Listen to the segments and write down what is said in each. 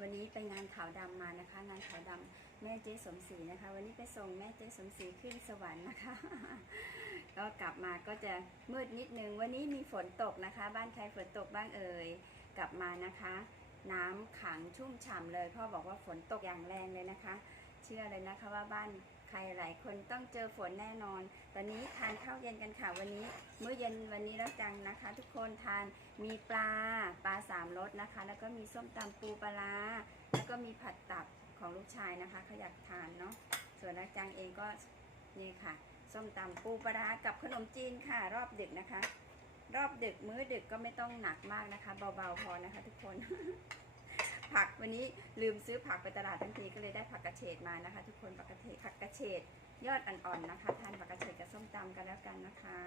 วันนี้ไปงานขาวดำมานะคะ งานขาวดำแม่เจ๊สมศรีนะคะ วันนี้ไปส่งแม่เจ๊สมศรีขึ้นสวรรค์นะคะ ก็กลับมาก็จะมืดนิดนึง วันนี้มีฝนตกนะคะ บ้านใครฝนตกบ้างเอ่ยกลับมานะคะ น้ำขังชุ่มฉ่ำเลยพ่อบอกว่าฝนตกอย่างแรงเลยนะคะ ชื่อเลยนะคะว่าบ้านใครหลายคนต้องเจอฝนแน่นอน ตอนนี้ทานข้าวเย็นกันค่ะวันนี้มื้อเย็นวันนี้แล้วจังนะคะ ทุกคนทานมีปลาปลาสามรสนะคะ แล้วก็มีส้มตำปูปลาแล้วก็มีผัดตับของลูกชายนะคะเขาอยากทานเนาะส่วนแล้วจังเองก็นี่ค่ะ ส้มตำปูปลากับขนมจีนค่ะ รอบดึกนะคะ รอบดึกมื้อดึกก็ไม่ต้องหนักมากนะคะ เบาๆพอนะคะ ทุกคน ผักวันนี้ลืมซื้อผักไปตลาดทันทีก็เลยได้ผักกระเฉดมานะคะ ทุกคนผักกระเฉดผักกระเฉดยอดอ่อนๆนะคะ ทานผักกระเฉดกับส้มตำกันแล้วกันนะคะ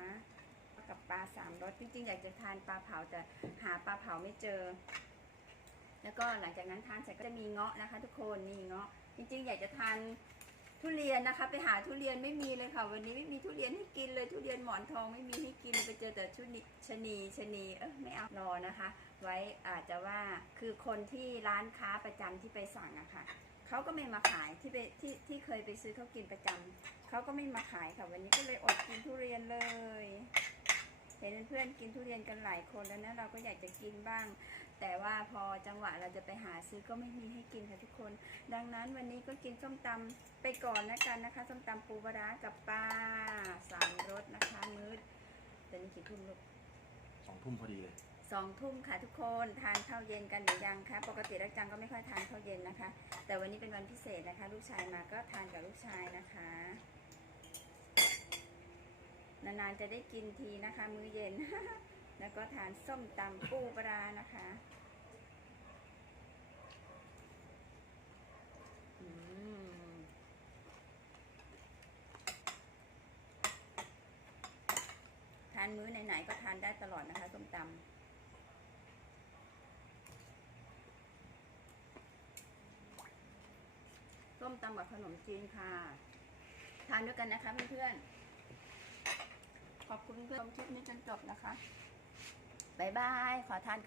กับปลาสามรสจริงๆอยากจะทานปลาเผาแต่หาปลาเผาไม่เจอ แล้วก็หลังจากนั้นทานเสร็จก็จะมีเงาะนะคะ ทุกคนนี่เงาะจริงๆ อยากจะทาน ทุเรียนนะคะ ไปหาทุเรียนไม่มีเลยค่ะ วันนี้ไม่มีทุเรียนให้กินเลยทุเรียนหมอนทองไม่มีให้กินไปเจอแต่ชุนิชนีชนีเออไม่เอารอนะคะ ไว้อาจจะว่าคือคนที่ร้านค้าประจำที่ไปสั่งอะค่ะเขาก็ไม่มาขายที่ไปที่ที่เคยไปซื้อเขากินประจำเขาก็ไม่มาขายค่ะ วันนี้ก็เลยอดกินทุเรียนเลยเห็นเพื่อนกินทุเรียนกันหลายคนแล้วนะเราก็อยากจะกินบ้าง แต่ว่าพอจังหวะเราจะไปหาซื้อก็ไม่มีให้กินค่ะทุกคน ดังนั้นวันนี้ก็กินส้มตำไปก่อนนะกันนะคะส้มตำปูปลาร้ากับปลาสามรสนะคะมืดตอนนี้กี่ทุ่มลูกสองทุ่มพอดีเลยสองทุ่มค่ะทุกคนทานข้าวเย็นกันหรือยังคะปกติแล้วจังก็ไม่ค่อยทานข้าวเย็นนะคะ แต่วันนี้เป็นวันพิเศษนะคะ ลูกชายมาก็ทานกับลูกชายนะคะนานๆจะได้กินทีนะคะ มื้อเย็น แล้วก็ทานส้มตำปูปลานะคะอืมทานมื้อไหนๆก็ทานได้ตลอดนะคะส้มตำส้มตำกับขนมจีนค่ะ ทานด้วยกันนะคะเพื่อนๆขอบคุณเพื่อนชมคลิปนี้จนจบนะคะ บ๊ายบายขอทาน